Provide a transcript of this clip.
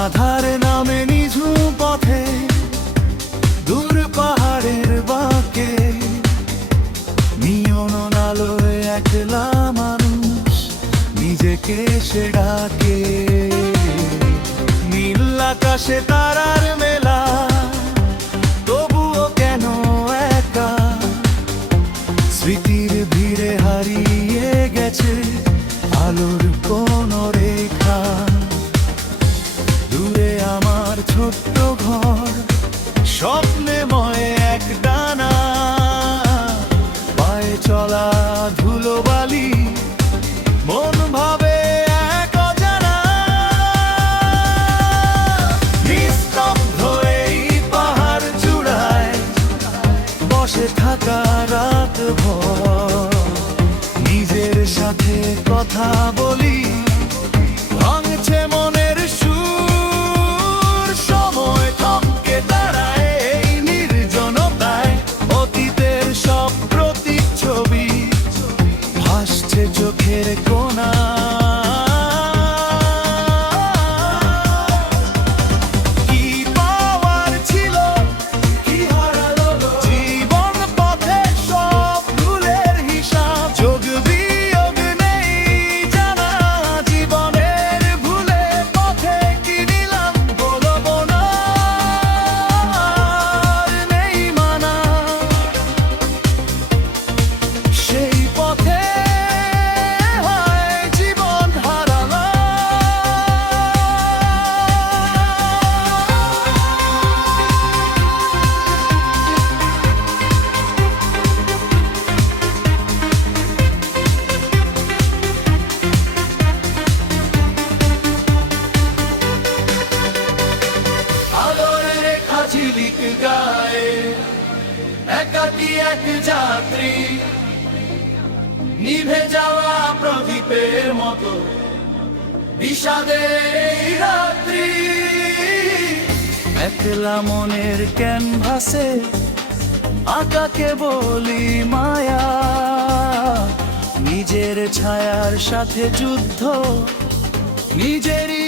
আধার নামে নিঝুম পথে, দূর পাহাড়ের বাঁকে, নিয়ন আলোয় একলা মানুষ নিজেকে সে ডাকে। নীল আকাশে তারার মেলা, তবুও কেন একা, স্মৃতির ভিড়ে হারিয়ে গেছে আলোর কোন রেখা। দূরে আমার ছোট্ট ঘর, স্বপ্নে ময় এক ডানা, পায়ে চলা ধুলোবালি, মন ভাবে এক অজানা। নিস্তব্ধ এই পাহাড় চূড়ায় বসে থাকা রাত ভর, নিজের সাথে কথা বলি, ভাঙছে মনের সুর। সময় থমকে দাঁড়ায় এই নির্জনতায়, অতীতের সব প্রতিচ্ছবি ভাসছে চোখের কোনা। কি পাওয়ার ছিল, কি হারালো, জীবন পথে সব ভুলের হিসাব। যোগ বিয়োগ নেই জানা, জীবনের ভুলে পথে কি নিলাম বলবো না, আর নেই মানা। সেই পথে হয় জীবন হারালাম। আলোর রেখা ঝিলিক গায়ে, একাকী এক যাত্রী, নিভে যাওয়া প্রদীপের মতো বিষাদের এই রাত্রি। একলা মনের ক্যানভাসে আঁকাকে বলি মায়া, নিজের ছায়ার সাথে যুদ্ধ, নিজেরই